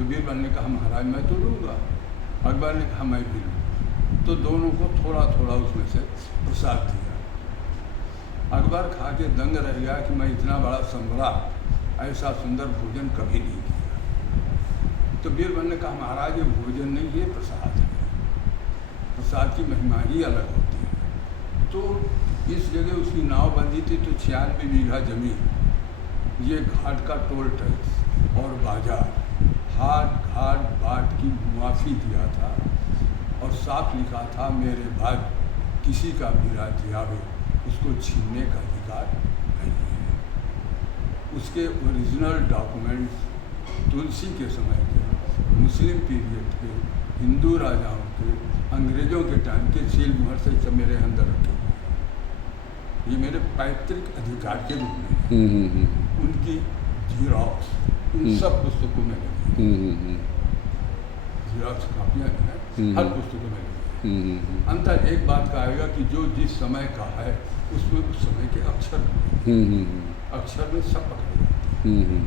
तो बीरबल ने कहा महाराज मैं तो लूँगा। अकबर ने कहा मैं भी लूँगा। तो दोनों को थोड़ा थोड़ा उसमें से प्रसाद दिया। अकबर खा के दंग रह गया कि मैं इतना बड़ा सम्राट ऐसा सुंदर भोजन कभी नहीं किया। तो बीरबल ने कहा महाराज ये भोजन नहीं, ये प्रसाद है। प्रसाद की महिमा ही अलग होती है। तो इस जगह उसकी नाव बंधी थी तो 96 बीघा जमीन, ये घाट का टोल टैक्स और बाजार, हाट घाट बाट की मुआफ़ी दिया था और साफ लिखा था मेरे बाद किसी का भी राज्य आवे उसको छीनने का अधिकार नहीं है। उसके ओरिजिनल डॉक्यूमेंट्स तुलसी के समय के, मुस्लिम पीरियड के, हिंदू राजाओं के, अंग्रेज़ों के टाइम के सील मुहर से सब मेरे अंदर रखे हुए हैं। ये मेरे पैतृक अधिकार के रूप में उनकी जीरोक्स इन सब पुस्तकों में लगी, जीरोक्स कापियाँ जो हैं हर पुस्तकों में लगी। अंतर एक बात का आएगा कि जो जिस समय का है उसमें उस समय के अक्षर अक्षर में सब पकड़े जाते हैं।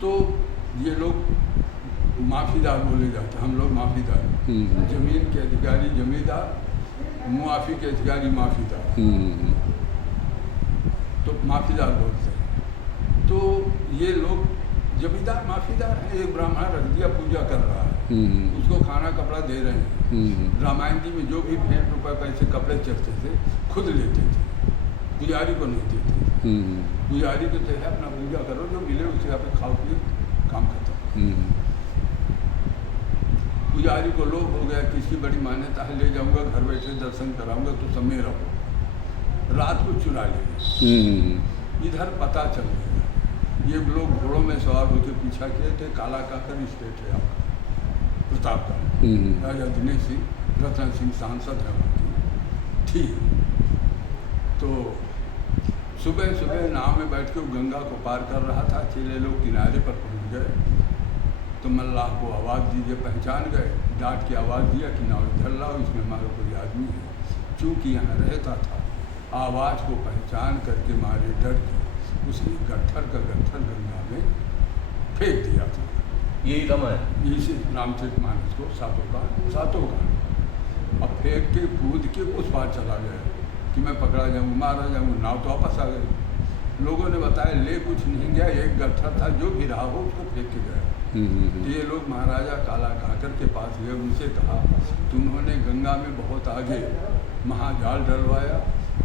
तो ये लोग माफीदार बोले जाते हैं, हम लोग माफीदार, जमीन के अधिकारी जमींदार, मुआफ़ी के अधिकारी माफीदार, तो माफीदार बोलते हैं। तो ये लोग जमींदार माफीदार है। एक ब्राह्मण रख दिया पूजा कर रहा है, उसको खाना कपड़ा दे रहे हैं। रामायण जी में जो भी भेंट रुपए पैसे कपड़े चढ़ते थे खुद लेते थे, पुजारी को नहीं देते थे। पुजारी तो है अपना पूजा करो, जो मिले उसे यहाँ पे खाओ पिए काम खत्म। पुजारी को लोभ हो गया कि इसकी बड़ी मान्यता है, ले जाऊंगा घर बैठे दर्शन कराऊंगा तो सब मेरा हो, रात को चुरा लेंगे। इधर पता चल गया, ये लोग घोड़ों में सवार होकर पीछा किए थे। काला काकर स्टेट है आपका प्रताप का, राजा दिनेश सिंह, रतन सिंह सांसद है वहाँ की। ठीक, तो सुबह सुबह नाव में बैठ के वो गंगा को पार कर रहा था। चेले लोग किनारे पर पहुँच गए तो मल्लाह को आवाज़ दीजिए, पहचान गए, डांट की आवाज़ दिया कि नाव इधर लाओ, इसमें हमारा कोई आदमी है। चूँकि यहाँ रहता था, आवाज़ को पहचान करके मारे डर के उसने गट्ठर का गट्ठर गंगा में फेंक दिया था। यही दम है, इसी रामचरितमानस को सातों का अब फेंक के कूद के उस बार चला गया कि मैं पकड़ा जाऊँगा, मारा जाऊँगा। नाव तो वापस आ गई। लोगों ने बताया ले कुछ नहीं गया, एक गट्ठर था, जो भी रहा हो उसको फेंक के गया। तो ये लोग महाराजा काला काकर के पास गए, उनसे कहा तुम्होंने गंगा में बहुत आगे महाजाल डलवाया,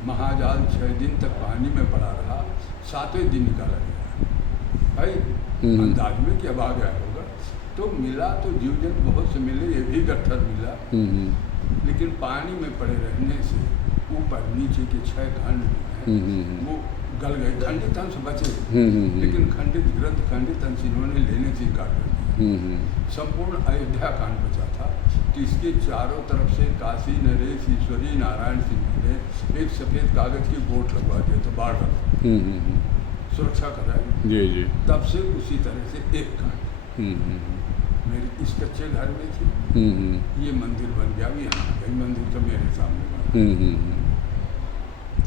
महाजाल 6 दिन तक पानी में पड़ा रहा, 7वें दिन निकाला गया भाई अंदाज में कि अब आ गया होगा। तो मिला तो जीव जंतु बहुत से मिले, ये भी गट्ठर मिला, लेकिन पानी में पड़े रहने से ऊपर नीचे के 6 खंड वो गल गए। खंडित अंश बचे, लेकिन खंडित ग्रंथ खंडित अंश इन्होंने लेने से इनकार कर दिया। संपूर्ण अयोध्या कांड बचा था कि इसके चारों तरफ से काशी नरेश ईश्वरी नारायण सिंह ने एक सफ़ेद कागज की बोट लगवा दिया तो बाढ़ सुरक्षा कराई जी जी। तब से उसी तरह से एक कांड मेरे इस कच्चे घर में थी, ये मंदिर बन गया। अभी यहाँ यही मंदिर तो मेरे सामने बना।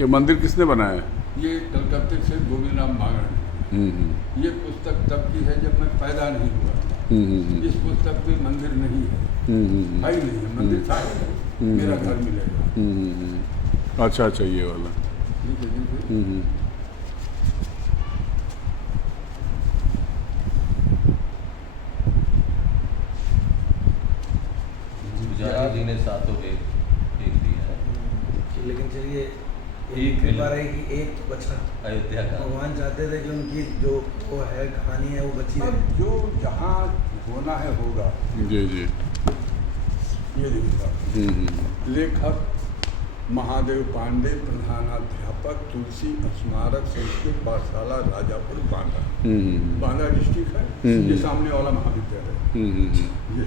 ये मंदिर किसने बनाया? ये कलकत्ते से गोविंद राम बांगड़ ने। ये पुस्तक तब की है जब मैं पैदा नहीं हुआ था। इस पुस्तक में मंदिर नहीं है, भाई नहीं है, मंदिर था मेरा घर मिलेगा। अच्छा अच्छा, ये वाला। जी ने सातों के देख दिया है, लेकिन चलिए एक कृपा रहेगी, एक तो बचा अयोध्या का। भगवान चाहते थे कि उनकी जो वो है कहानी है वो बची अब रहे। जो जहाँ होना है होगा। जी जी। ये देखिएगा, लेखक महादेव पांडे, प्रधानाध्यापक, तुलसी स्मारक संस्कृत पाठशाला राजापुर बांदा। बांदा डिस्ट्रिक्ट है, ये सामने वाला महाविद्यालय। ये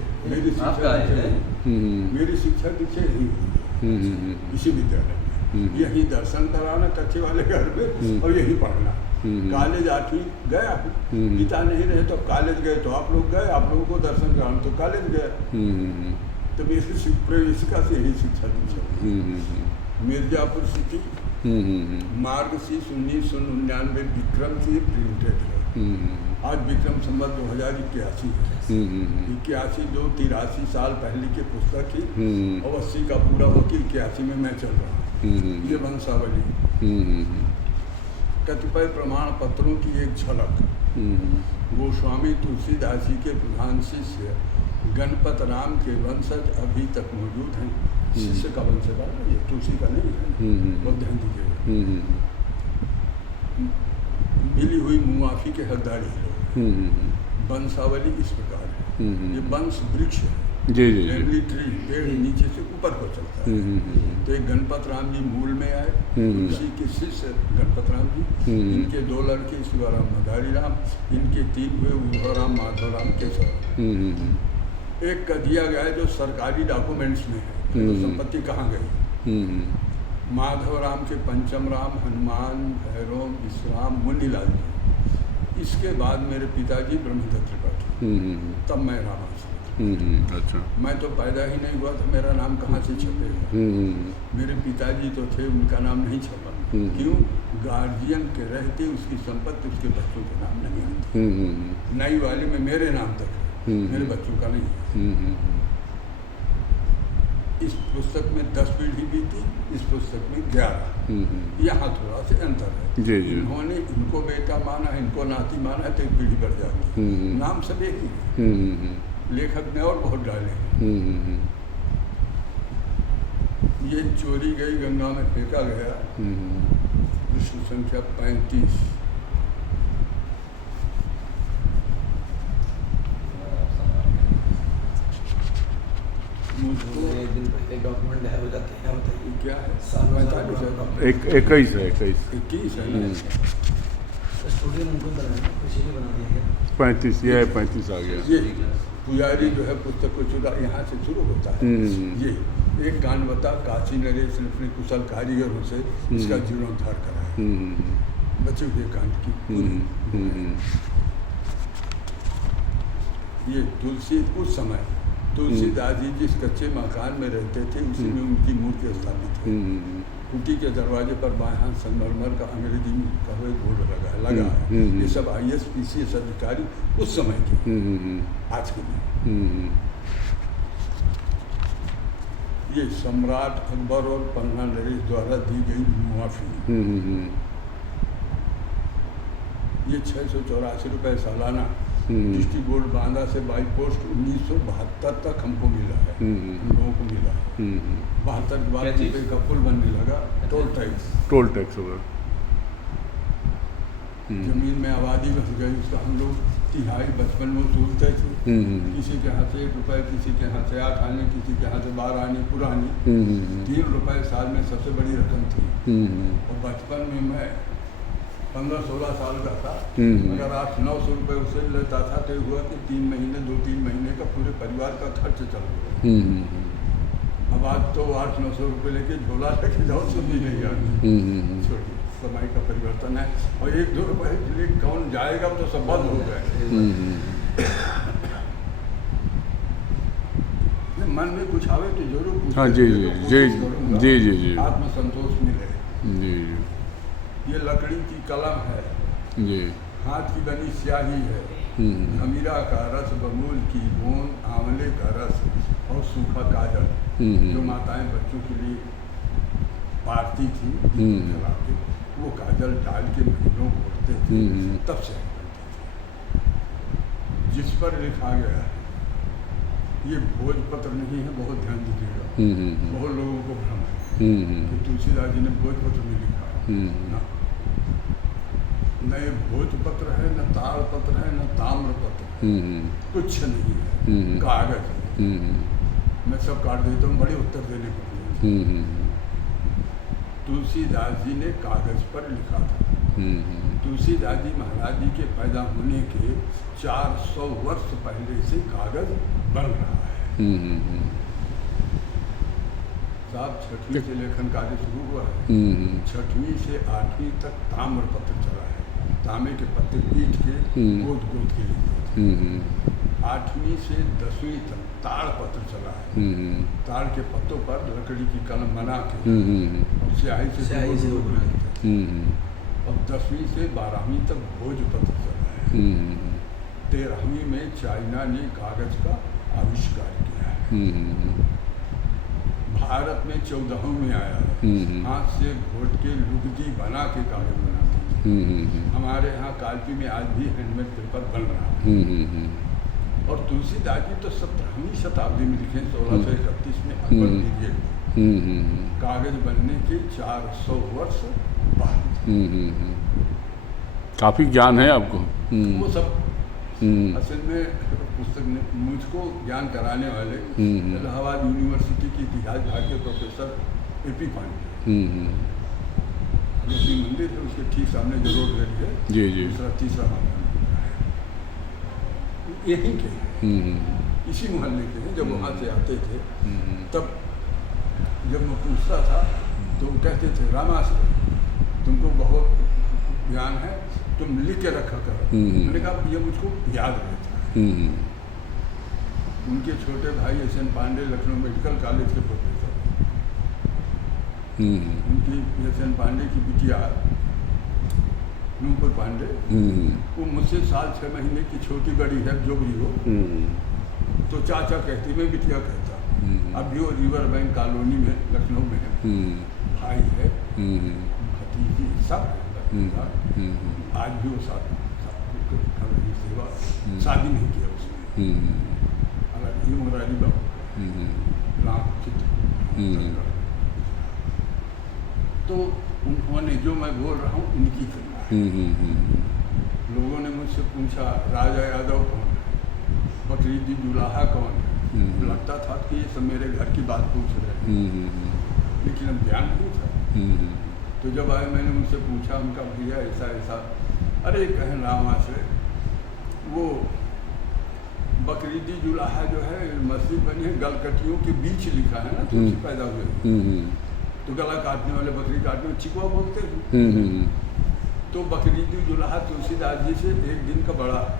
मेरी शिक्षा दीक्षा यही हुई है, इसी विद्यालय में। यही दर्शन कराना कच्चे वाले घर में और यही पढ़ना। कॉलेज 8वीं गया, पिता नहीं रहे तो कॉलेज गए, तो आप लोग गए, आप लोगों को दर्शन कराना तो कॉलेज गए। तो मेरी प्रवेशिका से यही शिक्षा दीक्षा। मिर्जापुर सिटी, मार्गशीर्ष 1999 विक्रम से प्रिंटेड है। आज विक्रम संवत 2081 है। 81 जो 83 साल पहले की पुस्तक थी और 80 का पूरा वकील 81 में मैं चल रहा हूँ। ये वंशावली कतिपय प्रमाण पत्रों की एक झलक। गोस्वामी तुलसीदास जी के प्रधान शिष्य गणपत राम के वंशज अभी तक मौजूद हैं। शिष्य का वंशज है, ये तुलसी का नहीं है। बहुत ध्यान दीजिएगा। मिली हुई मुआफी के हकदारी लोग। वंशावली इस प्रकार है। ये वंश वृक्ष है। जी जी जी। फैमिली ट्री, पेड़ नीचे से ऊपर को चलता है। तो एक गणपत राम जी मूल में आए, तुलसी के शिष्य गणपत राम जी, इनके 2 लड़के शिवाराम मदारी राम, इनके 3 हुए उद्धवराम, माधवराम, केशव। एक का दिया गया है जो सरकारी डॉक्यूमेंट्स में है, तो संपत्ति कहाँ गई। माधवराम के पंचम राम, हनुमान, भैरव, विश्राम, मुनीलाल जी। इसके बाद मेरे पिताजी ब्रह्मदत्त त्रिपाठी, तब मैं रामाश्रम। अच्छा। मैं तो पैदा ही नहीं हुआ था, मेरा नाम कहाँ से छपेगा। मेरे पिताजी तो थे, उनका नाम नहीं छपा। क्यों? गार्जियन के रहते उसकी संपत्ति उसके बच्चों के नाम नहीं आती। नई वाली में मेरे नाम तक है, मेरे बच्चों का नहीं। इस पुस्तक में 10 पीढ़ी बीती, इस पुस्तक में 11। यहाँ थोड़ा सा अंतर है। जी जी। इन्होंने इनको बेटा माना है, इनको नाती माना है, तो एक पीढ़ी बढ़ जाती। नाम सब एक ही है। लेखक ने और बहुत डाले हैं। ये चोरी गई गंगा में फेंका गया। पृष्ठ संख्या 35। मुझको एक दिन पहले डॉक्यूमेंट है, हो जाते हैं, बताइए क्या है? साल 45 है। 21 है। 21 है ना? स्टूडियो में उनको बनाया, कुछ ही बना दिया गया। 35 ये है, 35 आ गया। ये पुजारी जो है पुस्तक को चुरा, यहाँ से शुरू होता है। ये एक गानवता काशी नरेश ने अपने कुशल कारीगरों से इसका जीर्णोद्धार कराया। बचे हुए कांड की ये तुलसी उस समय तुलसीदास जी जिस कच्चे मकान में रहते थे उसी में उनकी मूर्ति स्थापित है। कुटी के दरवाजे पर बाएं हाथ संगमरमर का अंग्रेजी का बोर्ड लगा है। ये सब IAS PCS अधिकारी उस समय के, आज के नहीं। ये सम्राट अकबर और पन्ना नरेश द्वारा दी गई मुआफी। ये 684 रुपये सालाना डिस्ट्रिक्ट बोर्ड बांदा से बाई पोस्ट 1972 तक हमको मिला है। हम लोगों को मिला है। 72 के बाद रुपये का पुल बनने लगा। टोल टैक्स होगा। जमीन में आबादी बस गई, उसका हम लोग 3/2 बचपन में वसूलते थे। किसी के यहाँ से 1 रुपये, किसी के यहाँ से 8 आने, किसी के यहाँ से 12 आने पुरानी। 3 रुपये साल में सबसे बड़ी रकम थी। और बचपन में मैं 15-16 साल का था। अगर 800-900 रुपये उसे लेता था तो हुआ कि 2-3 महीने का पूरे परिवार का खर्च चल गया। अब आज तो 800-900 रुपये लेके झोला लेके जाओ, सुननी नहीं आती। छोड़िए, समय का परिवर्तन है। और 1-2 रुपये ले कौन जाएगा, तो सब बंद हो गए। मन में कुछ आवे तो जरूर पूछो। हाँ जी जी जी जी जी जी। आत्मसंतोष मिले। जी ये लकड़ी की कलम है जी। हाथ की बनी स्याही है। खमीरा का रस, बबूल की बूंद, आंवले का रस और सूखा काजल जो माताएं बच्चों के लिए बांटती थी जला के, वो काजल डाल के महीनों घोटते थे, तब से बनती थी। जिस पर लिखा गया है, ये भोजपत्र नहीं है, बहुत ध्यान दीजिएगा। बहुत लोगों को भ्रम है कि तुलसीदास जी ने भोजपत्र में लिखा है। न ये भोजपत्र है, न ताड़पत्र है, न ताम्रपत्र, कुछ नहीं है। कागज है। मैं सब काट देता हूँ, बड़े उत्तर देने पड़ते हैं। तुलसीदास जी ने कागज पर लिखा था। तुलसीदास जी महाराज जी के पैदा होने के 400 वर्ष पहले से कागज बन रहा है। साहब 6वीं से लेखन कार्य शुरू हुआ है। 6वीं से 8वीं तक ताम्रपत्र चला है। तांबे के पत्ते पीट के गोद के लिखते थे। 8वीं से 10वीं तक ताड़पत्र चला है। ताड़ के पत्तों पर लकड़ी की कलम बना के और स्याही से बनाते थे। और 10वीं से 12वीं तक भोजपत्र चला है। 13वीं में चाइना ने कागज का आविष्कार किया है। भारत में 14वीं में आया है। हाथ से घोट के लुगदी बना के कागज बनाते थे। हमारे यहाँ कालपी में आज भी हैंडमेड पेपर बन रहा है। और तुलसीदास जी तो 17वीं शताब्दी में लिखे, 1631 में अकबर पीरियड में, कागज बनने के 400 वर्ष बाद। काफी ज्ञान है आपको। वो सब असल में पुस्तक ने मुझको ज्ञान कराने वाले इलाहाबाद यूनिवर्सिटी के इतिहास विभाग के प्रोफेसर AP पांडे, मंदिर है उसके ठीक सामने जो रोड गली है, जी जी, तीसरा मामला यहीं के हैं, इसी मोहल्ले के हैं। जब वहाँ से आते थे तब जब मैं पूछता था तो वो कहते थे रामाश्रय तुमको बहुत ज्ञान है, तुम लिख के रखा करो। मैंने कहा ये मुझको याद रहता है। उनके छोटे भाई SN Pandey Lucknow medical college के प्रोफेसर, उनकी SN पांडे की बिटिया नूपुर पांडे, वो मुझसे 6 महीने की छोटी बड़ी है, जो भी हो, तो चाचा कहती, मैं बिटिया कहता। अभी वो रिवर बैंक कॉलोनी में लखनऊ में है, भाई है, भतीजी सब है। आज भी वो साथ सेवा, शादी नहीं किया उसने। अगर ये मुरारी बाबू राम चित्र, तो उन्होंने जो मैं बोल रहा हूँ उनकी फिल्म है। लोगों ने मुझसे पूछा राजा यादव कौन है, बकरीदी दुल्हा कौन है। लगता था कि ये सब मेरे घर की बात पूछ रहे हैं, लेकिन अब ध्यान नहीं था। तो जब आए मैंने उनसे पूछा, उनका भैया ऐसा ऐसा, अरे कहें रामाश्रय वो बकरीदी जुलाहा जो है मस्जिद बनी है, गलकटियों के बीच लिखा है ना, तुलसी पैदा हुए, तो गला काटने वाले बकरी काटने में चिकवा बोलते हैं। तो बकरीदी जुलाहा तुलसीदास जी से 1 दिन का बड़ा है,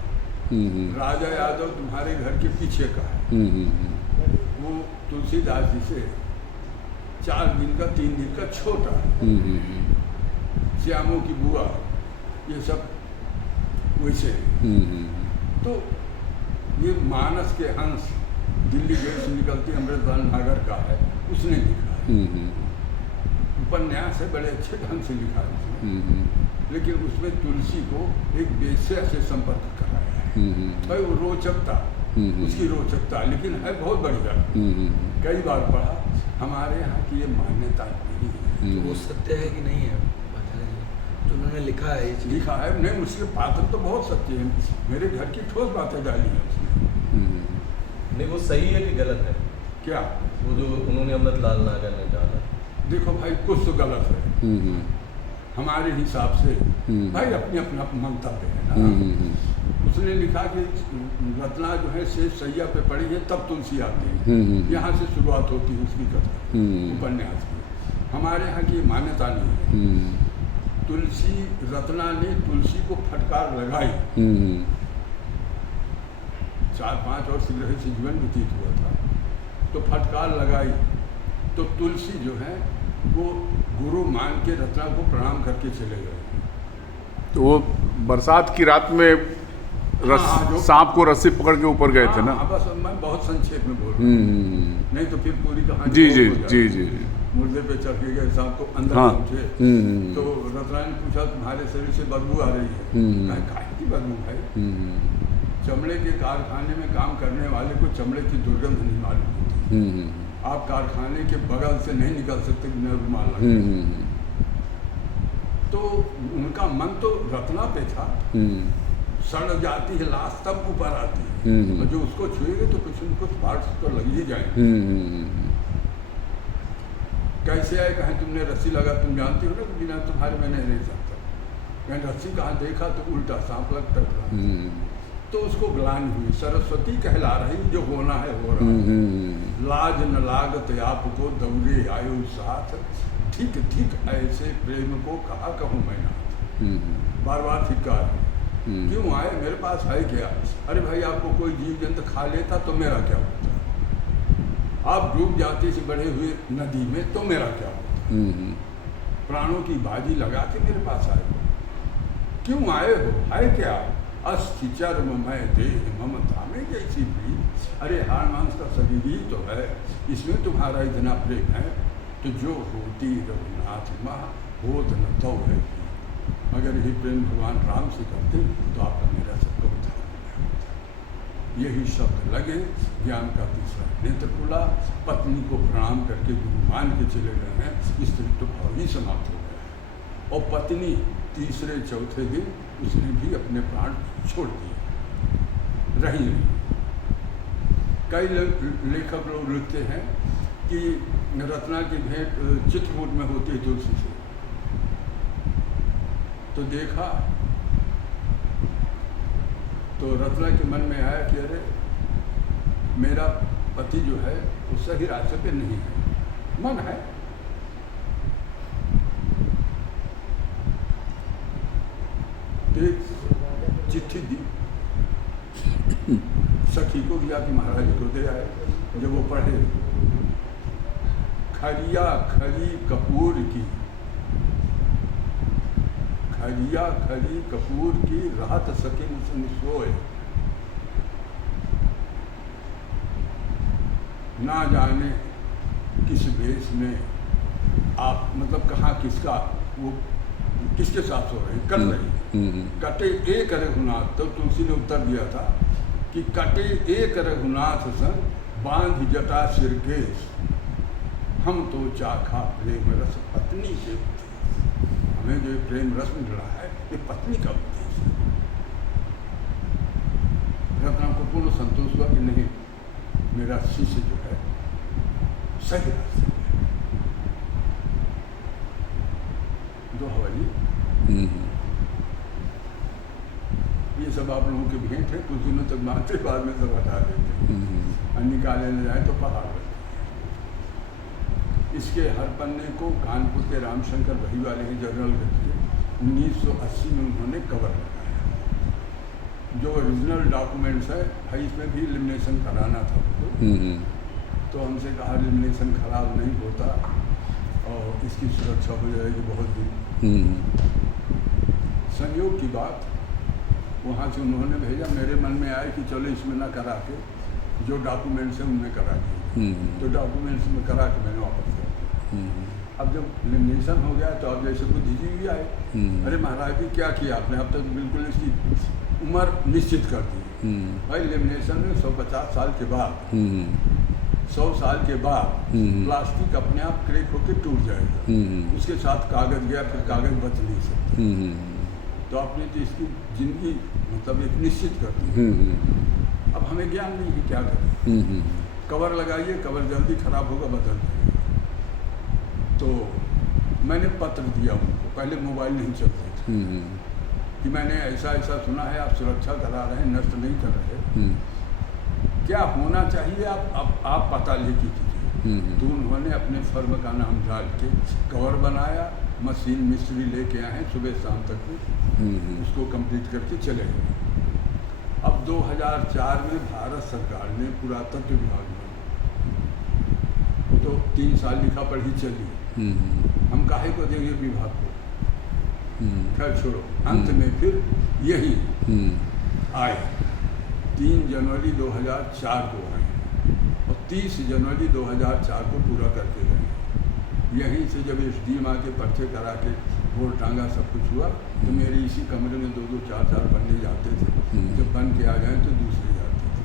राजा यादव तुम्हारे घर के पीछे का है, वो तुलसीदास जी से 4 दिन का 3 दिन का छोटा है। श्यामों की बुआ, ये सब वैसे। तो ये मानस के हंस दिल्ली गेट से निकलती अमृतलाल नागर का है, उसने लिखा है। उपन्यास है, बड़े अच्छे ढंग से लिखा है उसने, लेकिन उसमें तुलसी को एक वेश्या से संपर्क कराया है। भाई वो रोचकता, उसकी रोचकता, लेकिन है बहुत बढ़िया। कई बार पढ़ा, हमारे यहाँ की ये मान्यता नहीं है। तो वो सत्य है कि नहीं है जो उन्होंने लिखा है? लिखा है नहीं, उसके पात्र तो बहुत सत्य है, मेरे घर की ठोस बातें डाली हैं उसने। नहीं वो सही है कि गलत है? क्या वो जो उन्होंने अमृतलाल नागर ने डाला? देखो भाई, कुछ तो गलत है हमारे हिसाब से। भाई अपने अपना मंतव्य है ना। उसने लिखा कि रत्ना जो है शेष सैया पे पड़ी है, तब तुलसी आती है, यहाँ से शुरुआत होती है उसकी कथा, उपन्यास की। हमारे यहाँ की मान्यता नहीं है। तुलसी, रत्ना ने तुलसी को फटकार लगाई, 4-5 वर्ष गृह से जीवन व्यतीत हुआ था, तो फटकार लगाई, तो तुलसी जो है वो गुरु मान के रत्ना को प्रणाम करके चले गए। तो वो बरसात की रात में सांप को रस्सी पकड़ के ऊपर गए थे ना। बस मैं बहुत संक्षेप में बोल रहा हूँ, नहीं तो फिर पूरी कहानी। जी जी जी जी। मुर्दे पे चढ़ के गए, सांप को अंदर पहुंचे, तो रत्ना ने पूछा तुम्हारे शरीर से बदबू आ रही है। काहे की बदबू भाई? चमड़े के कारखाने में काम करने वाले को चमड़े की दुर्गंध नहीं मालूम होती। आप कारखाने के बगल से नहीं निकल सकते बिना रुमाल लगे। तो उनका मन तो रत्ना पे था। सड़ जाती है लाश तब ऊपर आती है, और जो उसको छुएंगे तो कुछ न कुछ पार्ट्स तो लग ही जाएंगे। कैसे आए? कहें तुमने रस्सी लगा, तुम जानती हो ना कि बिना तुम्हारे मैं नहीं रह सकता। कहें रस्सी कहाँ देखा तो उल्टा सांप लगता था। तो उसको ग्लानि हुई, सरस्वती कहला रही, जो होना है हो रहा है। लाज न लागत आपको दौरे आयो साथ, ठीक ठीक ऐसे प्रेम को कहा कहूँ मैं नाथ। बार बार धिक्कार, क्यों आए, मेरे पास है क्या? अरे भाई आपको कोई जीव जंतु खा लेता तो मेरा क्या होता? आप डूब जाते से बढ़े हुए नदी में तो मेरा क्या होता? प्राणों की बाजी लगा के मेरे पास आए, क्यों आए हो, है क्या? अस्थि चर्म मैं देह ममता में जैसी भी। अरे हाड़ मांस का शरीर ही तो है, इसमें तुम्हारा इतना प्रेम है। तो जो होती रघुनाथ माँ होत न तो है। अगर ये प्रेम भगवान राम से करते तो आपका मेरा सबका उद्धार हो गया। यही शब्द लगे, ज्ञान का तीसरा नेत्र खुला, पत्नी को प्रणाम करके गुरु मान के चले गए हैं, स्त्रीत्व भाव ही समाप्त हो गया है। और पत्नी तीसरे चौथे दिन उसने भी अपने प्राण छोड़ दिए, रही नहीं। कई लेखक लोग लिखते हैं कि रत्ना की भेंट चित्रकूट में होती है तुलसी से। तो देखा तो रत्ना के मन में आया कि अरे मेरा पति जो है वो सही रास्ते पे नहीं है, मन है। एक चिट्ठी दी सखी को दिया कि महाराज को दे आए। जब वो पढ़े, खरिया खरी कपूर की, खरिया खरी कपूर की रात सकिन सुन सोए, ना जाने किस वेश में आप, मतलब कहाँ किसका, वो किसके साथ सो रही, कर रही। कटे एक रघुनाथ, तो तुलसी ने उत्तर दिया था कि कटे एक रघुनाथ संग बांध जटा सिरकेश, हम तो चाखा प्रेम रस पत्नी से उपदेश। हमें जो प्रेम रस मिल रहा है ये पत्नी का उपदेश है। रत्ना को पूर्ण संतोष हुआ कि नहीं, मेरा शिष्य जो है सही रास्ते में है। दो हवाली ये सब आप लोगों के भेंट है, कुछ दिनों तक मानते, बाद में सब हटा देते हैं। निकाले न जाए तो पहाड़ बनते हैं। इसके हर पन्ने को कानपुर के रामशंकर भाई वाले हैं जनरल के 1980 में उन्होंने कवर लगाया। जो ओरिजिनल डॉक्यूमेंट्स है भाई, इसमें भी लेमिनेशन कराना था उनको। तो हमसे कहा लेमिनेशन खराब नहीं होता और इसकी सुरक्षा हो जाएगी बहुत दिन। संयोग की बात, वहाँ से उन्होंने भेजा, मेरे मन में आया कि चलो इसमें ना करा के जो डॉक्यूमेंट्स हैं उनमें करा दिए। तो डॉक्यूमेंट्स में करा के मैंने वापस कर दिया। अब जब लेमिनेशन हो गया तो अब जैसे बुद्धिजीवी आए, अरे महाराज जी क्या किया आपने, अब तक बिल्कुल इसकी उम्र निश्चित कर दी। भाई लेमिनेशन में 150 साल के बाद, 100 साल के बाद प्लास्टिक अपने आप क्रैक होकर टूट जाएगा, उसके साथ कागज गया, फिर कागज बच नहीं सकता। तो आपने तो इसकी जिंदगी मतलब एक निश्चित कर दी। अब हमें ज्ञान नहीं कि क्या करें। कवर लगाइए, कवर जल्दी खराब होगा, बदल जाएगा। तो मैंने पत्र दिया उनको, पहले मोबाइल नहीं चलते थे, कि मैंने ऐसा ऐसा सुना है, आप सुरक्षा करा रहे हैं, नष्ट नहीं कर रहे, क्या होना चाहिए आप पता लेके कीजिए। तो उन्होंने अपने फर्म का नाम डाल के कवर बनाया, मशीन मिस्त्री लेके आए, सुबह शाम तक में उसको कंप्लीट करके चले गए। अब 2004 में भारत सरकार ने पुरातत्व विभाग में, वो तो 3 साल लिखा पढ़ी चली, हम काहे को देंगे विभाग को, खैर छोड़ो। अंत में फिर यही आए, 3 जनवरी 2004 को आए और 30 जनवरी 2004 को पूरा करके गए। यहीं से जब SDM आके पर्चे करा के बोर्ड टांगा, सब कुछ हुआ, तो मेरे इसी कमरे में 2-2, 4-4 बनने जाते थे। जब बन के आ जाए तो दूसरे जाते थे।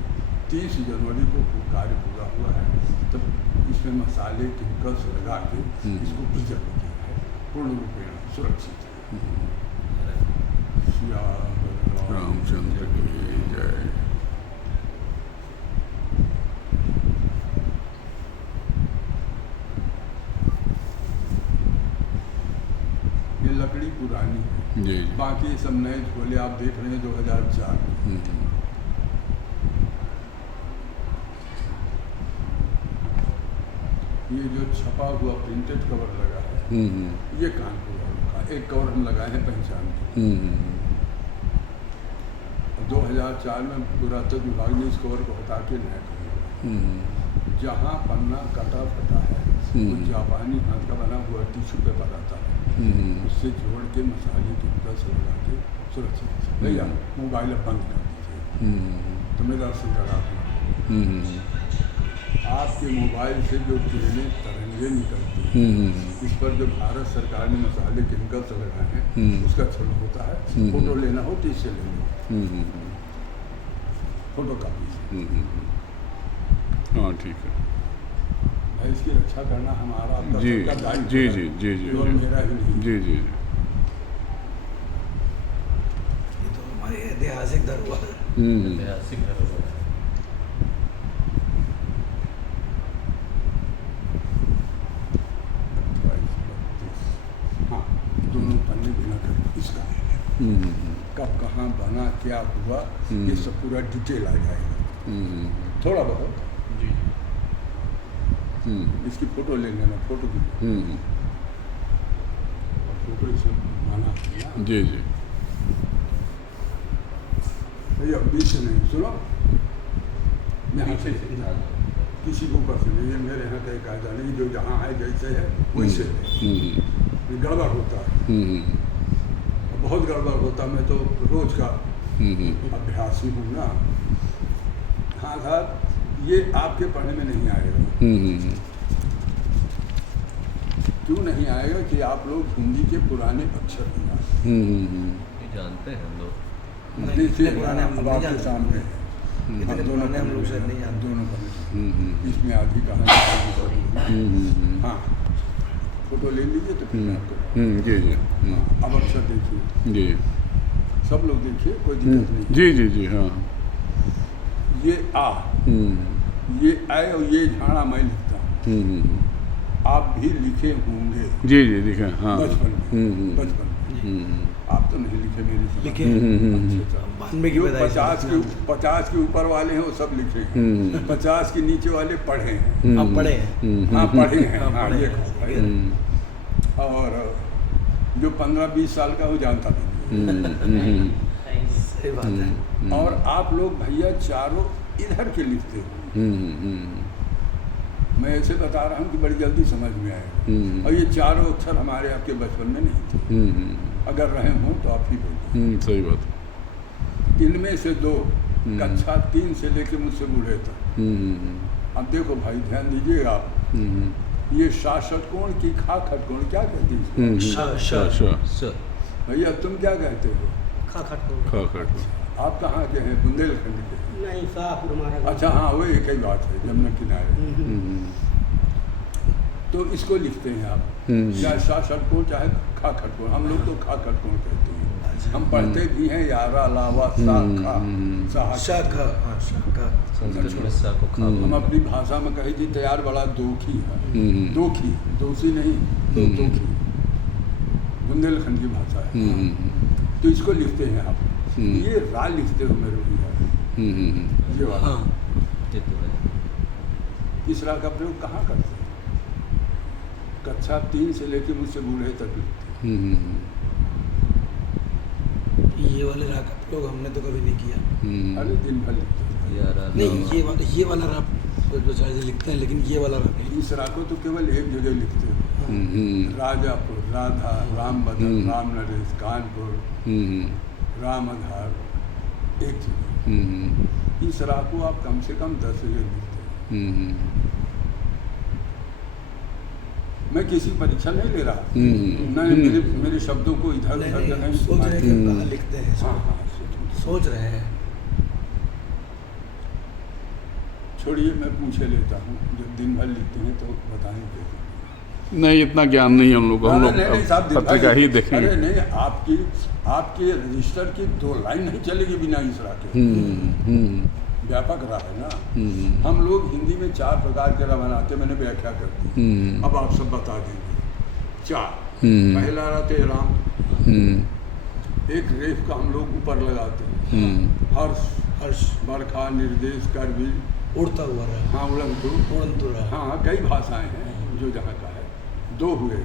30 जनवरी को कार्य पूरा हुआ है, तब इसमें मसाले केमिकल्स लगा के इसको प्रिजर्व किया है, पूर्ण रूपेण सुरक्षित है। रामचंद्र की जय। लकड़ी पुरानी है जी। बाकी सब नए झोले आप देख रहे हैं 2004। ये जो छपा हुआ प्रिंटेड कवर लगा है, ये कानपुर वालों का। एक कवर हम लगाए हैं पहचान के। 2004 में पुरातत्व विभाग ने इस कवर को हटा के नया कवर, जहाँ पन्ना कटा फटा है वो जापानी हाथ का बना हुआ टिश्यू पेपर आता है, उससे जोड़ के मसाले के ऊपर से लगा के सुरक्षित भैया मोबाइल अब बंद कर दीजिए, तो मेरा सुधरा आपके मोबाइल से जो किरणें तरंगे निकलती हैं, इस पर जो भारत सरकार ने मसाले केमिकल्स लगाए हैं उसका छुड़ होता है। फोटो लेना हो तो इससे ले लो, फोटो कापी। हाँ ठीक है। भाई इसकी रक्षा करना हमारा आपका जी सबका दायित्व जी है, जी जी जी केवल मेरा ही नहीं। जी जी ये तो हमारी ऐतिहासिक धरोहर है। ऐतिहासिक धरोहर है। हाँ, दोनों पन्ने बिना कर इसका कब कहाँ बना क्या हुआ ये सब पूरा डिटेल आ जाएगा, थोड़ा बहुत जी इसकी फोटो ले लेना, फोटो की फोटो इसे माना ना। जी जी भैया बीच से नहीं, सुनो यहाँ से किसी को ऊपर से नहीं, ये मेरे यहाँ का एक कायदा नहीं, जो जहाँ है जैसे है वैसे है। ये गड़बड़ होता है, बहुत गड़बड़ होता, मैं तो रोज का अभ्यासी हूँ ना। हाँ साहब ये आपके पढ़ने में नहीं आएगा। क्यों नहीं आएगा कि आप लोग हिंदी के पुराने अक्षर नहीं आते, ये जानते हैं हम लोग। नहीं, इतने पुराने हम अब नहीं आपके जानते। सामने इतने पुराने हम लोग शायद नहीं जानते। दोनों पढ़े इसमें आधी कहानी। हाँ फोटो ले लीजिए तो फिर आपको जी जी अब अक्षर देखिए, जी सब लोग देखिए, कोई दिक्कत नहीं। जी जी जी हाँ ये आ, ये आए और ये झाड़ा मैं लिखता हूँ, आप भी लिखे होंगे जी जी लिखा हाँ बचपन में, बचपन में आप तो नहीं लिखे मेरे से लिखे अच्छा, 92 की जो पैदाइश 50 के ऊपर वाले हैं वो सब लिखे हैं, 50 के नीचे वाले पढ़े हैं। हम पढ़े हैं। हाँ पढ़े हैं, हाँ, हाँ पढ़े ये हैं। कहो भाई। और जो 15-20 साल का वो जानता भी नहीं। सही बात है। और आप लोग भैया चारों इधर के लिखते हो, मैं ऐसे बता रहा हूँ कि बड़ी जल्दी समझ में आएगा। और ये चारों अक्षर हमारे आपके बचपन में नहीं थे, अगर रहे हों तो आप ही बोलिए। सही बात। इनमें से 2 कक्षा 3 से लेके मुझसे बूढ़े तक। अब देखो भाई ध्यान दीजिएगा आप, ये शा षटकोण की खा खटकोण क्या कहती है इसको? भैया तुम क्या कहते हो? आप कहाँ के हैं? बुंदेलखंड के? नहीं साफ हमारा। अच्छा हाँ वो एक ही बात है, जमुना किनारे। तो इसको लिखते हैं आप, चाहे शा षटकोण चाहे खा खटकोण, हम लोग तो खा खटकोण कहते हैं। हम पढ़ते भी हैं यारा लावा सा खा शाखा, हाँ शाखा। संस्कृत में सा को खा हम अपनी भाषा में कही थी तैयार बड़ा दोखी है, दोखी दोषी नहीं, दोखी बुंदेलखंड की भाषा है। तो इसको लिखते हैं आप, ये रा लिखते हो मेरे भैया, ये वाला। ये तो है। इस रा का प्रयोग कहाँ करते हैं? कक्षा 3 से लेके मुझसे बूढ़े तक लिखते हैं। ये वाले राग का प्रयोग हमने तो कभी नहीं किया। अरे दिन भर लिखते हैं। यारा नहीं ये वाला राग बेचारे लिखते हैं, लेकिन ये वाला राग नहीं। इस रा को तो केवल एक जगह लिखते हो, राजापुर, राधा, राम बदन, राम नरेश, कानपुर, राम आधार, एक जगह। इस रा को आप कम से कम 10 जगह लिखते हैं। मैं किसी परीक्षा नहीं ले रहा, नहीं मेरे शब्दों को इधर उधर जगह सोच रहे हैं कि कहाँ लिखते हैं इसको। हाँ हाँ सोच रहे हैं। छोड़िए मैं पूछे लेता हूँ, जब दिन भर लिखते हैं तो बताएंगे। नहीं इतना ज्ञान नहीं हम लोग नहीं साहब, दिन भर पत्रिका ही देखेंगे। अरे नहीं, आपके रजिस्टर की 2 लाइन नहीं चलेगी बिना इस रा के। व्यापक रा है ना। हम लोग हिंदी में 4 प्रकार के रा बनाते, मैंने व्याख्या कर दी, अब आप सब बता देंगे। 4 पहला रा ते राम, एक रेफ का हम लोग ऊपर लगाते हैं, हर्ष, बरखा, निर्देश, कर भी, उड़ता हुआ रहा। हाँ उड़ंतु रहा। हाँ कई भाषाएं हैं जो जहाँ का है। 2 हुए।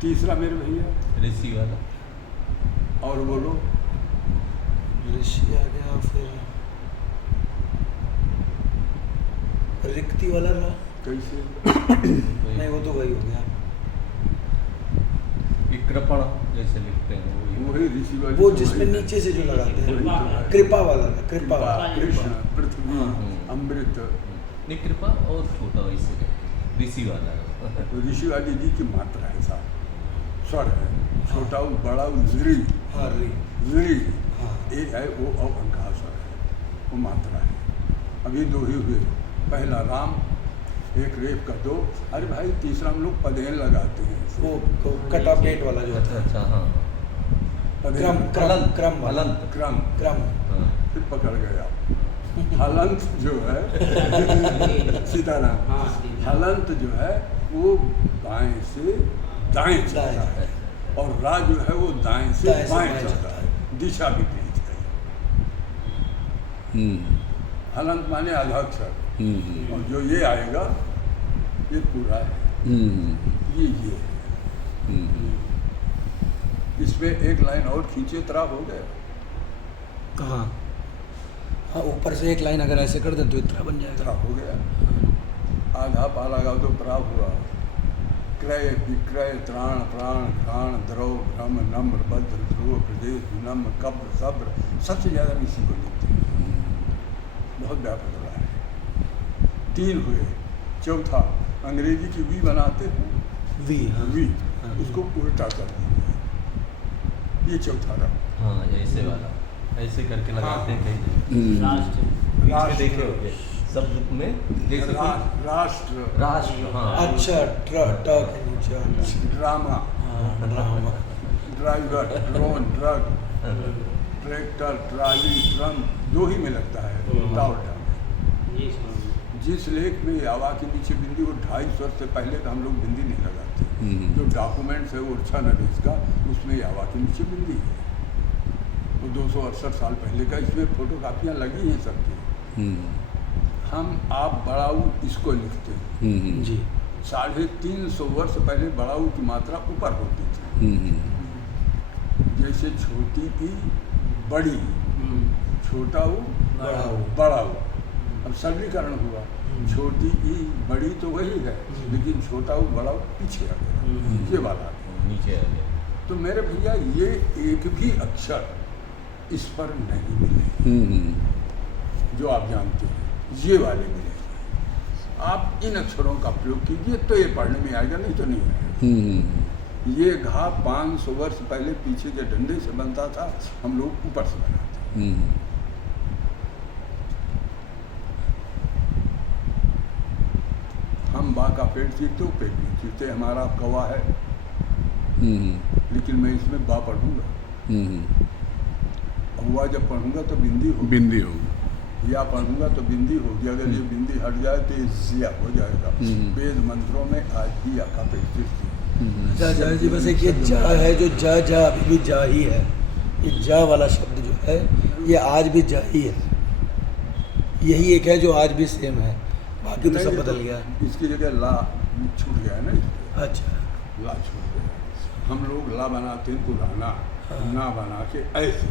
तीसरा मेरे भैया ऋषि वाला। और बोलो। ऋषि आ गया, फिर रिक्ति वाला रहा। कैसे? नहीं वो तो वही हो गया। कृपण जैसे लिखते हैं वही ऋषि वाली वो तो जिसमें वही है। नीचे से जो लगाते हैं, वही तो है। कृपा वाला, कृपा वाला। कृष्ण पृथ्वी हाँ। अमृत। नहीं कृपा और छोटा वैसे ऋषि वाला तो ऋषि वाली जी की मात्रा है साहब, स्वर है, छोटा उ बड़ा उ ज़्री, हाँ री। ज़्री हाँ। एक है वो अवंकार स्वर है, वो मात्रा है। अभी दो ही हुए, पहला राम, एक रेप का दो, अरे भाई तीसरा हम लोग पदेन लगाते हैं इसे। वो कटा पेट वाला जो अच्छा होता है। अच्छा हाँ क्रम क्रम क्रम वाला। हलंत क्रम, क्रम। हाँ फिर पकड़ गया। हलंत जो है सीताराम, हाँ, हलंत जो है वो बाएं से दाएं चलता दाएं। है और रा जो है वो दाएं से दाएं से बाएं बाएं चलता चलता है, दिशा विपरीत है। हलंत माने आधाक्षर, और जो ये आएगा ये पूरा है, ये है। इसमें एक लाइन और खींचे तराब हो गया। कहाँ? हाँ, ऊपर से एक लाइन अगर ऐसे कर दें तो इतना बन जाएगा। तराब हो गया, आधा पा लगा तो तराब हुआ। क्रय विक्रय त्राण प्राण घ्राण द्रव भ्रम नम्र भद्र ध्रुव प्रदेश नम्र कब्र सब्र, सबसे ज़्यादा इसी को लिखते हैं, बहुत व्यापक रहा है। तीन हुए, चौथा अंग्रेजी की वी बनाते हैं, वी। हाँ। वी, हाँ। उसको उल्टा कर देंगे, ये चौथा रहा। हाँ ऐसे वाला, ऐसे करके लगाते हैं कहीं राष्ट्र बीच में देखे होंगे शब्द में जैसे राष्ट्र, राष्ट्र हाँ अच्छा, ट्र ट के नीचे अच्छा। ड्रामा, हाँ, drama. Driver, drone, drug, tractor, trolley, drum, दो ही में लगता है, टावर टावर। ये समझ जिस लेख में यावा के नीचे बिंदी, वो 250 वर्ष से पहले का हम लोग बिंदी नहीं लगाते। जो डॉक्यूमेंट्स है वो अच्छा नरेश का, उसमें यावा के नीचे बिंदी है, वो 268 साल पहले का, इसमें फोटो कापियाँ लगी हैं सबकी। हम आप बड़ाऊ इसको लिखते हैं जी। 350 वर्ष पहले बड़ाऊ की मात्रा ऊपर होती थी, जैसे छोटी ई बड़ी, छोटा ऊ बड़ाऊ। बड़ाऊ। अब सरलीकरण हुआ, छोटी ई बड़ी तो वही है, लेकिन छोटा ऊ बड़ाऊ पीछे आ गया, ये वाला। नीचे आ गया। तो मेरे भैया ये एक भी अक्षर इस पर नहीं मिले जो आप जानते हैं, ये वाले मिले। आप इन अक्षरों का प्रयोग कीजिए तो ये पढ़ने में आएगा, नहीं तो नहीं आएगा। ये घा 500 वर्ष पहले पीछे के डंडे से बनता था, हम लोग ऊपर से बनाते। हम बा का पेड़ चीरते, पेड़ नहीं चीरते, हमारा कौवा है, लेकिन मैं इसमें बा पढ़ूंगा, हुआ जब पढ़ूंगा तो बिंदी होगी, बिंदी होगी, या पढ़ूंगा तो बिंदी होगी। अगर ये बिंदी हट जाए तो ये जिया हो जाएगा। वेद मंत्रों में आज भी या का पेड़ जा जा जी, बस एक ये जा है जो जा जा अभी भी जा ही है, ये जा वाला शब्द जो है ये आज भी जा ही है, यही एक है जो आज भी सेम है, बाकी तो सब बदल गया। इसकी जगह ला छूट गया है ना, अच्छा। ला छूट गया। हम लोग ला बनाते हैं पुराना, ना बना के ऐसे।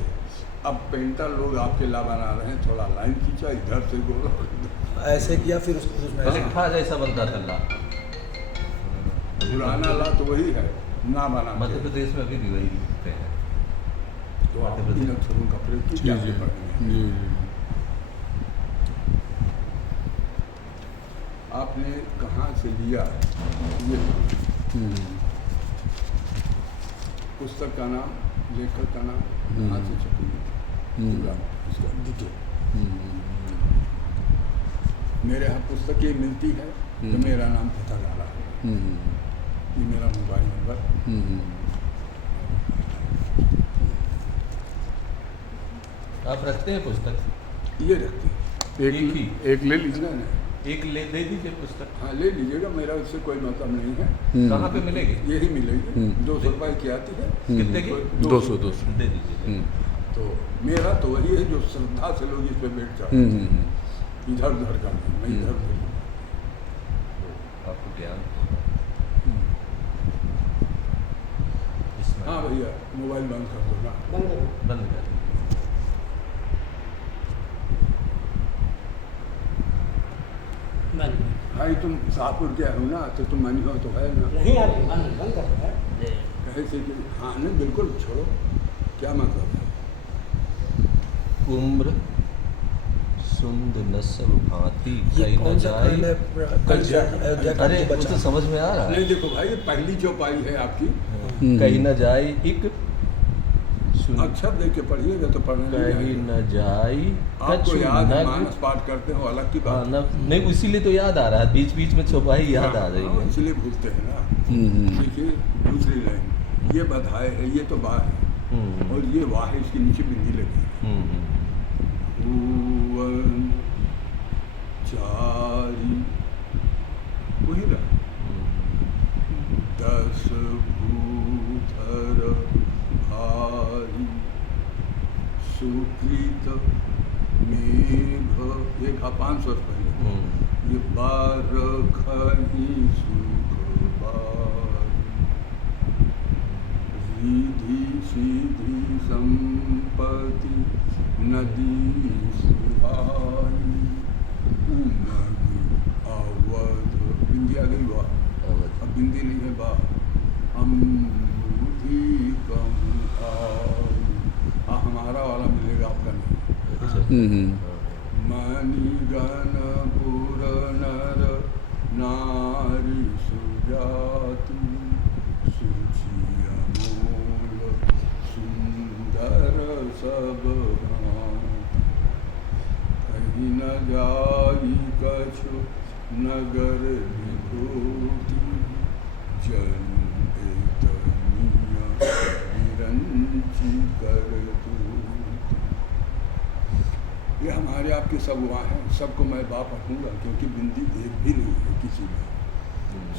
अब पेंटर लोग आपके ला बना रहे हैं, थोड़ा लाइन खींचा, इधर से गोला, ऐसे किया, फिर उसको उसमें पहले ऐसे। ठा जैसा बनता था ला। पुराना ला तो वही है, ना बना मध्य के। प्रदेश में अभी भी वही लिखते हैं। तो आप इन अक्षरों का प्रयोग कीजिए आगे बढ़ने में। आपने कहाँ से लिया ये पुस्तक का नाम, लेखक का नाम, कहाँ से छपी पूरा इसका डिटेल। मेरे यहाँ पुस्तकें मिलती है तो मेरा नाम पता डाला है, ये मेरा मोबाइल नंबर। आप रखते हैं पुस्तक? ये रखते हैं। एक ले लीजिए। नहीं, नहीं। एक ले दे दीजिए पुस्तक। हाँ ले लीजिएगा, मेरा उससे कोई मतलब नहीं है। कहाँ पे मिलेगी? यही मिलेगी, 200 रुपये की आती है। कितने की? 200। दे दीजिए। तो मेरा तो वही है जो श्रद्धा से लोग इस पर बैठ जाते हैं, इधर उधर का नहीं, मैं इधर उधर। आपको ज्ञान हाँ भैया, मोबाइल बंद कर दो ना। बंद कर दीजिए। भाई तुम शाहपुर के हो ना, तो तुम मनी हो तो है ना। नहीं यार, बंद कर दो यार। ऐसे कि हाँ नहीं बिल्कुल छोड़ो, क्या मतलब है? उम्र सुंद नस्ब भांति ये कहीं न कौन सा जाए खंड है? अयोध्या का अरे जो वो बचा तो समझ में आ रहा नहीं है। देखो भाई, ये पहली चौपाई है आपकी, कहीं न जाए एक सुन अक्षर देख के पढ़िएगा तो पढ़ने नहीं कहीं आएगा। न जाई आपको कछु याद है, नग मानस पाठ करते हो अलग की हाँ बात है। नग नहीं इसीलिए तो याद आ रहा है, बीच बीच में चौपाई याद आ रही हाँ, है। इसलिए भूलते हैं ना। देखिए दूसरी लाइन, ये बधाए है, ये तो बा है, हम्म, और ये वाह है, इसके नीचे बिंदी लगी है। भुवन चारी वही रहा, दस भूधर भारी सुकृत मेघ, एक 500 वर्ष पहले, ये बारखही सुख बारी, रिधि सिधि संपत्ति नदी सुहाई, उमगी अवध, बिंदी आ गई वाह, अब बिंदी नहीं है बा, अमूधी कम आई, हमारा वाला मिलेगा, आपका नहीं। मणिगण पुर नर नारी सुजाति, सुचि अमोल सुंदर सब भांति, कहीं न जाई कछु नगर विभूति, जनु एतनिया विरंचि कर दूति। ये हमारे आपके सब वहाँ हैं, सबको मैं बा पढ़ूंगा क्योंकि बिंदी एक भी नहीं है किसी में।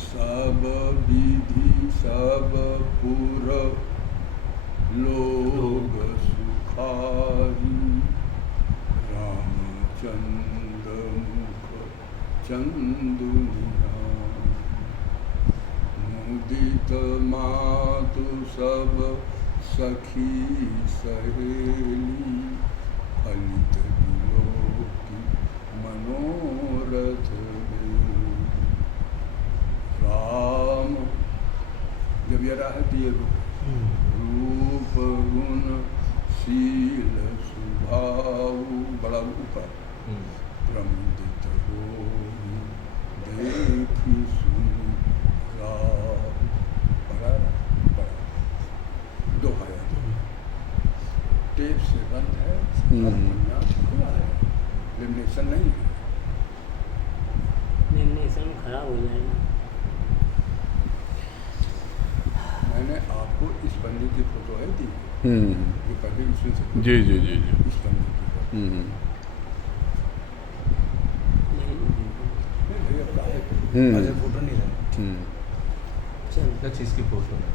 सब विधि सब पुर लोग सुखारी, रामचंद्र मुख चंदु निहारी, मुदित मातु सब सखी सहेली, फलित विलोकी मनोरथ बेली। राम जब ये रहा है तो ये रूप गुण शील स्वभाव, बड़ा ऊपर प्रमुदित होई देखि सुनि राव, बड़ा दोहाया टेप से बंद है, उपन्यास खुला है, लेमिनेशन नहीं है। लेमिनेशन खराब हो जाएगा। मैंने आपको इस पन्ने की फोटो है दी, जो पहले इसमें से जी जी जी जी। इस पन्ने की है। नहीं भैया काहे अच्छा फोटो नहीं है। चल क्या चीज़ की फोटो है?